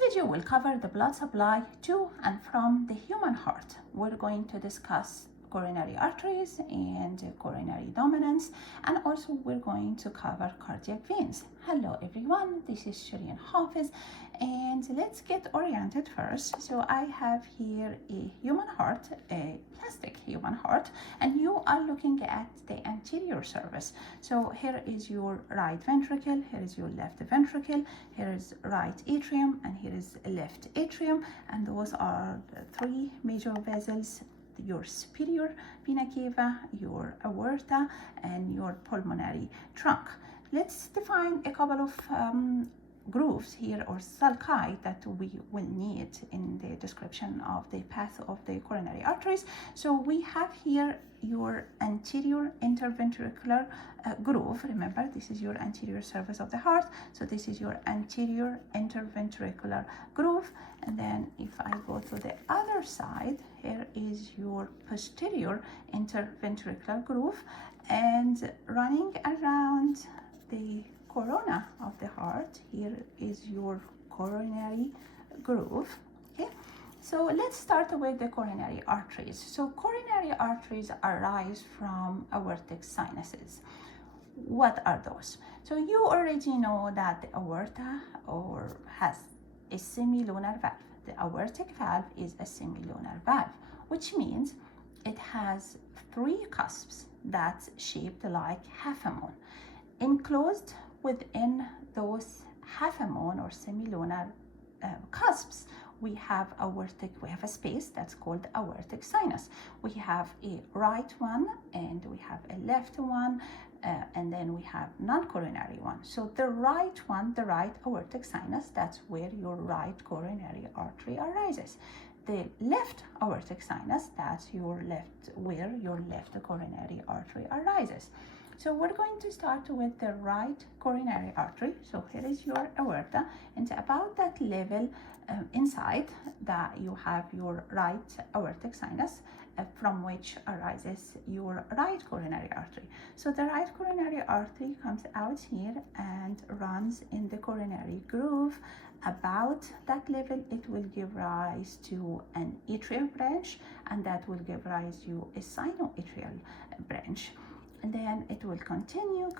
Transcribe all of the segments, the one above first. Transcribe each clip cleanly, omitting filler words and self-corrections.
video will cover the blood supply to and from the human heart. We're going to discuss coronary arteries and coronary dominance, and also we're going to cover cardiac veins. Hello everyone, this is Shireen Hafiz, and let's get oriented first. So I have here a human heart, a plastic human heart, and you are looking at the anterior surface. So here is your right ventricle, here is your left ventricle, here is right atrium, and here is left atrium, and those are the three major vessels: your superior vena cava, your aorta, and your pulmonary trunk. Let's define a couple of grooves here, or sulci, that we will need in the description of the path of the coronary arteries. So we have here your anterior interventricular groove. Remember, this is your anterior surface of the heart, so this is your anterior interventricular groove. And then if I go to the other side, here is your posterior interventricular groove, and running around the corona of the heart, here is your coronary groove. Okay, so let's start with the coronary arteries. So coronary arteries arise from aortic sinuses. What are those? So you already know that the aorta has a semilunar valve. The aortic valve is a semilunar valve, which means it has three cusps that's shaped like half a moon. Enclosed within those half a moon or semilunar cusps, we have a space that's called aortic sinus. We have a right one and we have a left one, and then we have non-coronary one. So the right one, the right aortic sinus, that's where your right coronary artery arises. The left aortic sinus, that's where your left coronary artery arises. So we're going to start with the right coronary artery. So here is your aorta, and about that level inside that you have your right aortic sinus, from which arises your right coronary artery. So the right coronary artery comes out here and runs in the coronary groove. About that level, it will give rise to an atrial branch, and that will give rise to a sinoatrial branch. And then it will continue,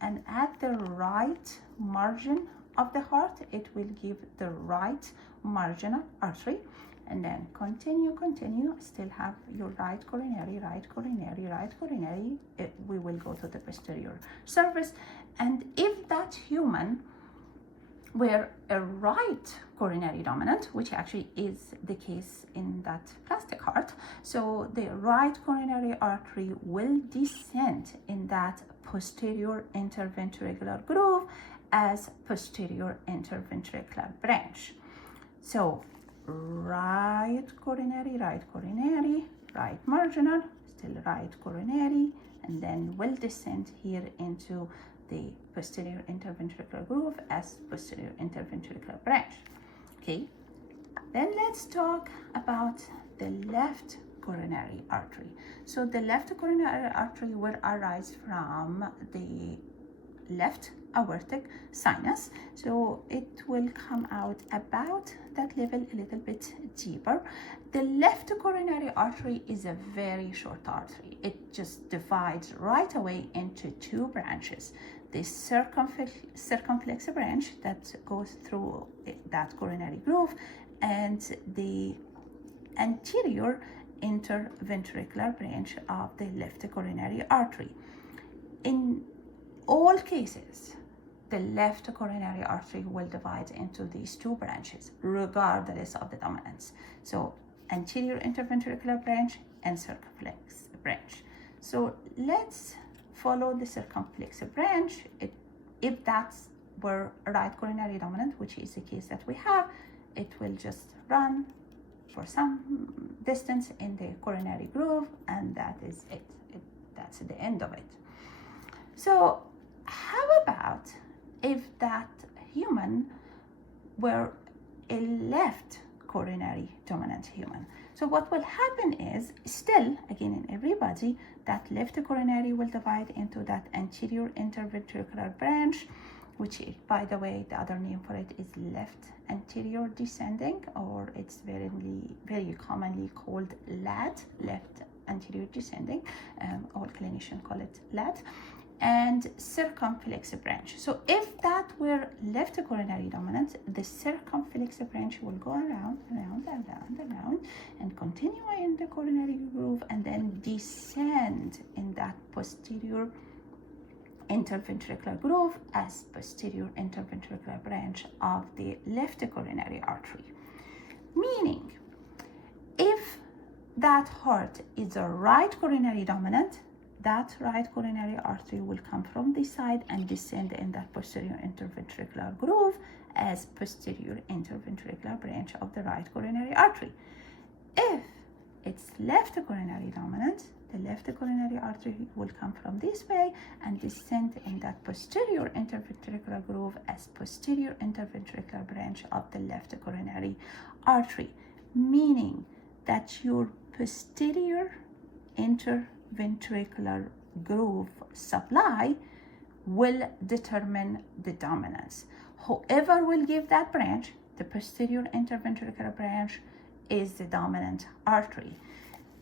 and at the right margin of the heart, it will give the right marginal artery. And then continue, still have your right coronary. We will go to the posterior surface. And if that human were a right coronary dominant, which actually is the case in that plastic heart, so the right coronary artery will descend in that posterior interventricular groove as posterior interventricular branch. So right coronary, right marginal, still right coronary, and then will descend here into the posterior interventricular groove as posterior interventricular branch. Okay, then let's talk about the left coronary artery. So the left coronary artery will arise from the left aortic sinus. So it will come out about that level, a little bit deeper. The left coronary artery is a very short artery. It just divides right away into two branches: the circumflex branch that goes through that coronary groove, and the anterior interventricular branch of the left coronary artery. In all cases, the left coronary artery will divide into these two branches regardless of the dominance. So anterior interventricular branch and circumflex branch. So let's follow the circumflex branch. If that's were right coronary dominant, which is the case that we have, it will just run for some distance in the coronary groove, and that is it. That's the end of it. So how about if that human were a left coronary dominant human? So what will happen is, still again in everybody, that left coronary will divide into that anterior interventricular branch, which is, by the way, the other name for it is left anterior descending, or it's very commonly called LAD, left anterior descending. All clinicians call it LAD. And circumflex branch. So if that were left coronary dominant, the circumflex branch will go around, and continue in the coronary groove, and then descend in that posterior interventricular groove as posterior interventricular branch of the left coronary artery. Meaning, if that heart is a right coronary dominant, that right coronary artery will come from this side and descend in that posterior interventricular groove as posterior interventricular branch of the right coronary artery. If it's left coronary dominant, the left coronary artery will come from this way and descend in that posterior interventricular groove as posterior interventricular branch of the left coronary artery, meaning that your posterior interventricular groove supply will determine the dominance. Whoever will give that branch, the posterior interventricular branch, is the dominant artery.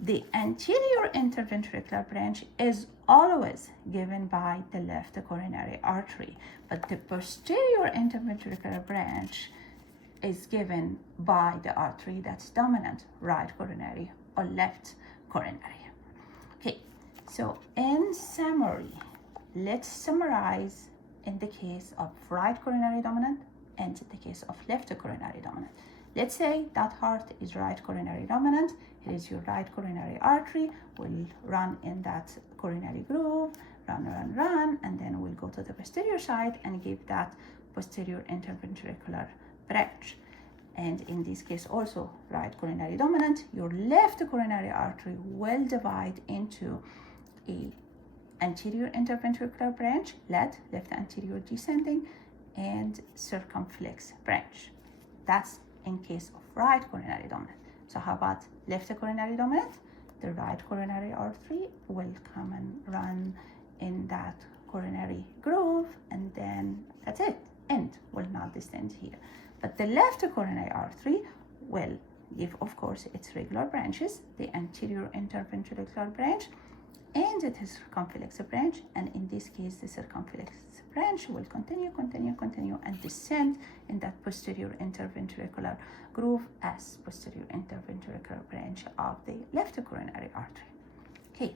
The anterior interventricular branch is always given by the left coronary artery, but the posterior interventricular branch is given by the artery that's dominant, right coronary or left coronary. Okay, so in summary, let's summarize in the case of right coronary dominant and in the case of left coronary dominant. Let's say that heart is right coronary dominant. It is your right coronary artery, will run in that coronary groove, run, and then we'll go to the posterior side and give that posterior interventricular branch. And in this case also, right coronary dominant, your left coronary artery will divide into a anterior interventricular branch, left anterior descending, and circumflex branch. That's in case of right coronary dominant. So how about left coronary dominant? The right coronary artery will come and run in that coronary groove, and then that's it, end, will not descend here. But the left coronary artery will give, of course, its regular branches, the anterior interventricular branch and the circumflex branch, and in this case, the circumflex branch will continue and descend in that posterior interventricular groove as posterior interventricular branch of the left coronary artery. Okay,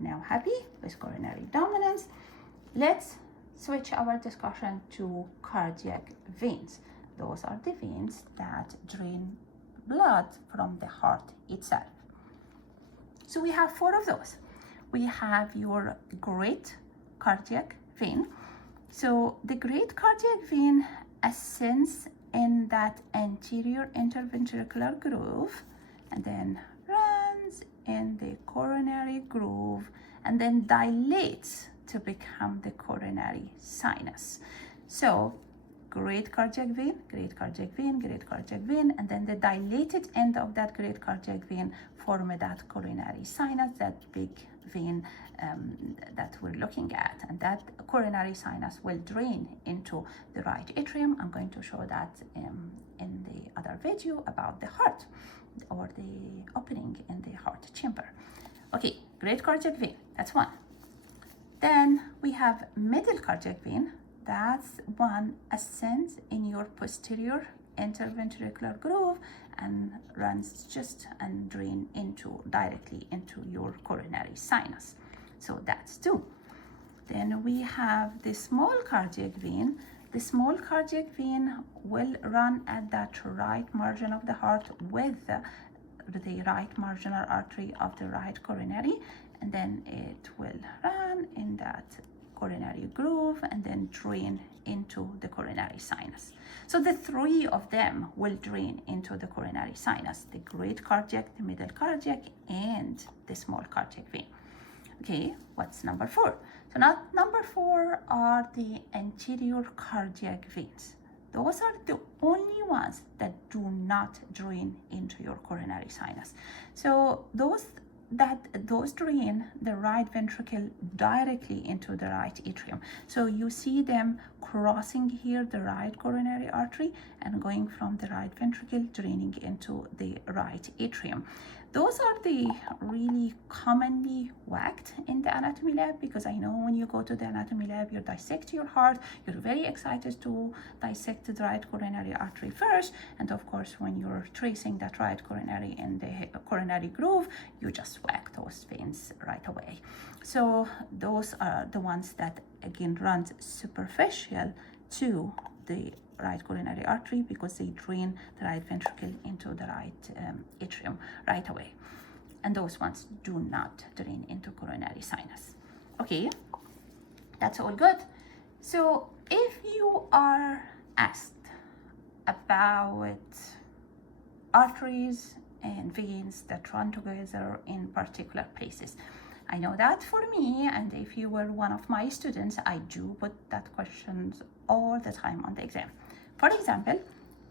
now happy with coronary dominance. Let's switch our discussion to cardiac veins. Those are the veins that drain blood from the heart itself. So we have 4 of those. We have your great cardiac vein. So the great cardiac vein ascends in that anterior interventricular groove and then runs in the coronary groove and then dilates to become the coronary sinus. So great cardiac vein, great cardiac vein, great cardiac vein, and then the dilated end of that great cardiac vein form that coronary sinus, that big vein that we're looking at, and that coronary sinus will drain into the right atrium. I'm going to show that in the other video about the heart or the opening in the heart chamber. Okay, great cardiac vein, that's one. Then we have middle cardiac vein. That's one ascends in your posterior interventricular groove and runs just and drain directly into your coronary sinus. So that's 2. Then we have the small cardiac vein. The small cardiac vein will run at that right margin of the heart with the right marginal artery of the right coronary, and then it will run in that coronary groove and then drain into the coronary sinus. So the 3 of them will drain into the coronary sinus: the great cardiac, the middle cardiac, and the small cardiac vein. Okay, what's number 4? So now number 4 are the anterior cardiac veins. Those are the only ones that do not drain into your coronary sinus. So those drain the right ventricle directly into the right atrium. So you see them crossing here the right coronary artery and going from the right ventricle, draining into the right atrium. Those are the really commonly whacked in the anatomy lab, because I know when you go to the anatomy lab, you dissect your heart, you're very excited to dissect the right coronary artery first, and of course when you're tracing that right coronary in the coronary groove, you just whack those veins right away. So those are the ones that again runs superficial to the right coronary artery, because they drain the right ventricle into the right atrium right away, and those ones do not drain into coronary sinus. Okay, that's all good. So if you are asked about arteries and veins that run together in particular places, I know that for me, and if you were one of my students, I do put that questions all the time on the exam. For example,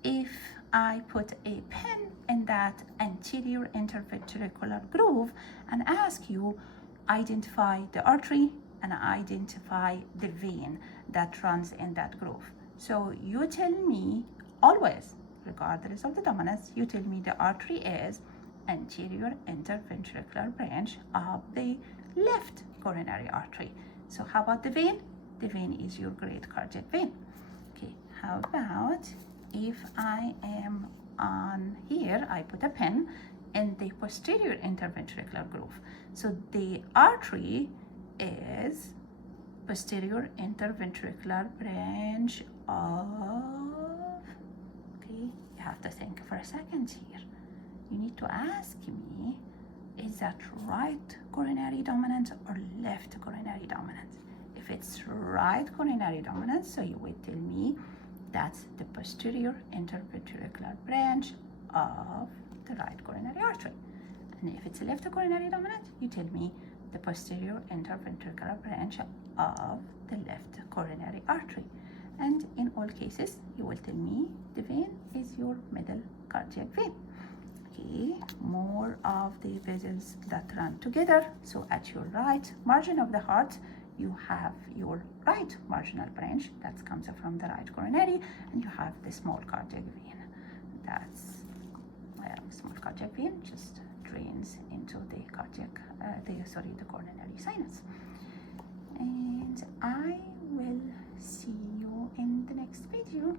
if I put a pen in that anterior interventricular groove and ask you identify the artery and identify the vein that runs in that groove. So you tell me always, regardless of the dominance, you tell me the artery is anterior interventricular branch of the left coronary artery. So how about the vein? The vein is your great cardiac vein. Okay, how about if I am on here, I put a pen in the posterior interventricular groove. So the artery is posterior interventricular branch of, okay, you have to think for a second here. You need to ask me, is that right coronary dominant or left coronary dominant? If it's right coronary dominant, so you would tell me that's the posterior interventricular branch of the right coronary artery. And if it's left coronary dominant, you tell me the posterior interventricular branch of the left coronary artery. And in all cases, you will tell me the vein is your middle cardiac vein. Okay, more of the vessels that run together. So at your right margin of the heart, you have your right marginal branch that comes from the right coronary, and you have the small cardiac vein. That's small cardiac vein just drains into the cardiac, the coronary sinus. And I will see you in the next video.